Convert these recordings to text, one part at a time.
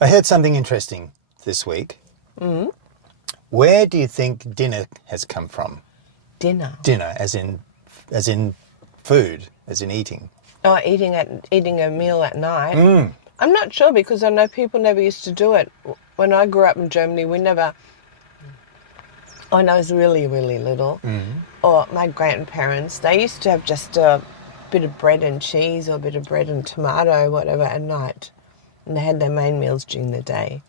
I heard something interesting this week. Mm. Where do you think dinner has come from? Dinner. Dinner, as in food, as in eating. Oh, eating a meal at night. Mm. I'm not sure because I know people never used to do it. When I grew up in Germany, when I was really, really little, or my grandparents, they used to have just a bit of bread and cheese or a bit of bread and tomato, whatever, at night. And they had their main meals during the day.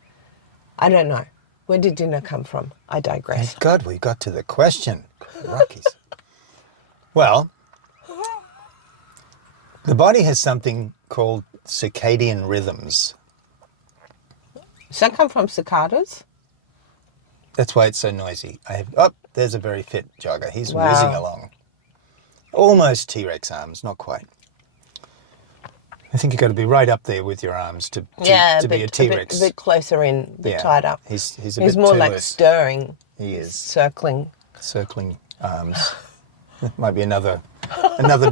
I don't know. Where did dinner come from? I digress. Thank God we got to the question. Rockies. Well, the body has something called circadian rhythms. Does that come from cicadas? That's why it's so noisy. There's a very fit jogger. He's Wow. whizzing along. Almost T-Rex arms, not quite. I think you've got to be right up there with your arms to be a T-Rex. A bit closer in, a bit tied up. He's He's more too like loose. stirring. He is. Circling Arms. Might be another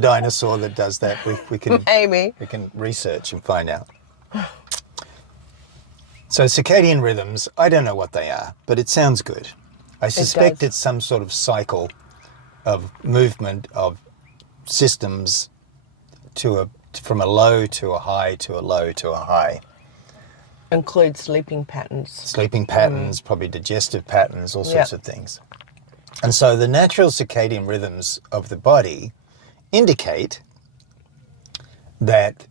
dinosaur that does that. We can Maybe. we can research and find out. So circadian rhythms, I don't know what they are, but it sounds good. I suspect it's some sort of cycle of movement of systems from a low to a high to a low to a high. Includes sleeping patterns. Sleeping patterns, probably digestive patterns, all sorts of things. And so the natural circadian rhythms of the body indicate that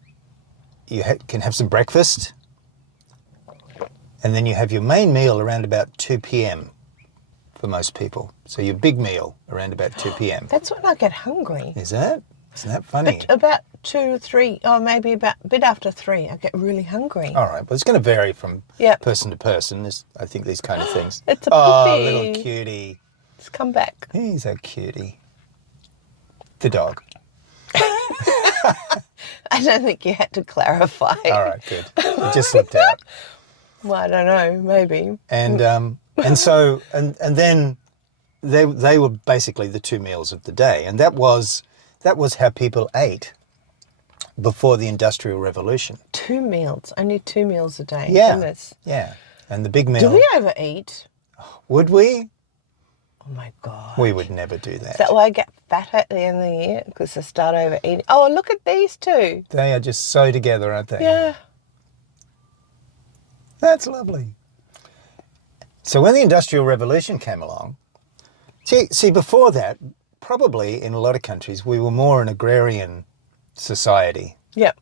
you can have some breakfast and then you have your main meal around about 2 p.m. for most people. So your big meal around about 2 p.m. That's when I get hungry. Isn't that funny? But about 2, 3, or maybe a bit after 3, I get really hungry. All right. Well, it's going to vary from person to person, I think, these kind of things. It's a puppy. Little cutie. It's come back. He's a cutie. The dog. I don't think you had to clarify. All right, good. It just slipped out. Well, I don't know, maybe. And then they were basically the 2 meals of the day, and that was how people ate before the Industrial Revolution. 2 meals, only 2 meals a day. Yeah, Goodness. yeah. And the big meal. Do we overeat? Would we? Oh my God. We would never do that. Is that why I get fat at the end of the year? Because I start overeating. Oh, look at these 2. They are just so together, aren't they? Yeah. That's lovely. So when the Industrial Revolution came along, see before that, probably in a lot of countries, we were more an agrarian society. Yep.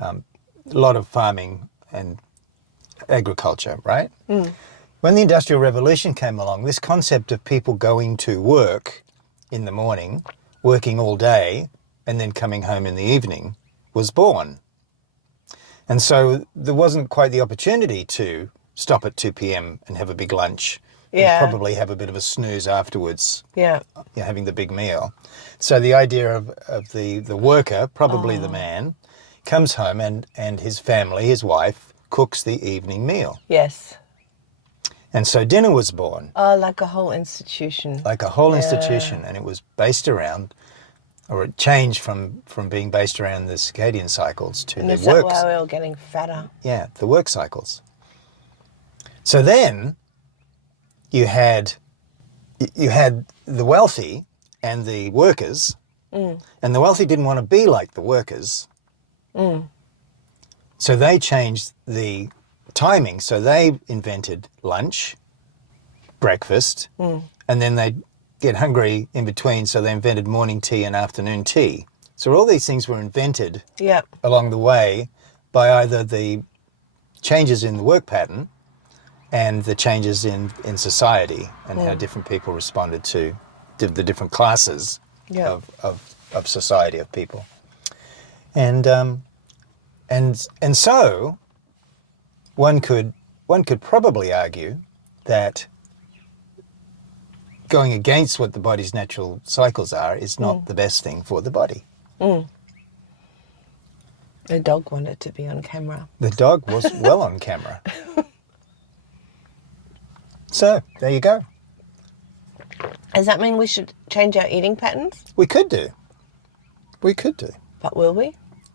A lot of farming and agriculture, right? Mm. When the Industrial Revolution came along, this concept of people going to work in the morning, working all day, and then coming home in the evening was born. And so there wasn't quite the opportunity to stop at 2 p.m. and have a big lunch and probably have a bit of a snooze afterwards, having the big meal. So the idea of the worker, probably the man, comes home and his family, his wife, cooks the evening meal. Yes. And so dinner was born. Oh, like a whole institution. Like a whole institution. And it was based around, or it changed from being based around the circadian cycles to the work. Is that why we're all getting fatter? Yeah, the work cycles. So then you had the wealthy and the workers, and the wealthy didn't want to be like the workers. So they changed the timing. So they invented lunch, breakfast, and then they get hungry in between, so they invented morning tea and afternoon tea. So all these things were invented along the way by either the changes in the work pattern and the changes in society and how different people responded to the different classes of society, of people. And so one could probably argue that going against what the body's natural cycles are is not the best thing for the body. The dog wanted to be on camera. The dog was well on camera. So, there you go. Does that mean we should change our eating patterns? We could do. But will we?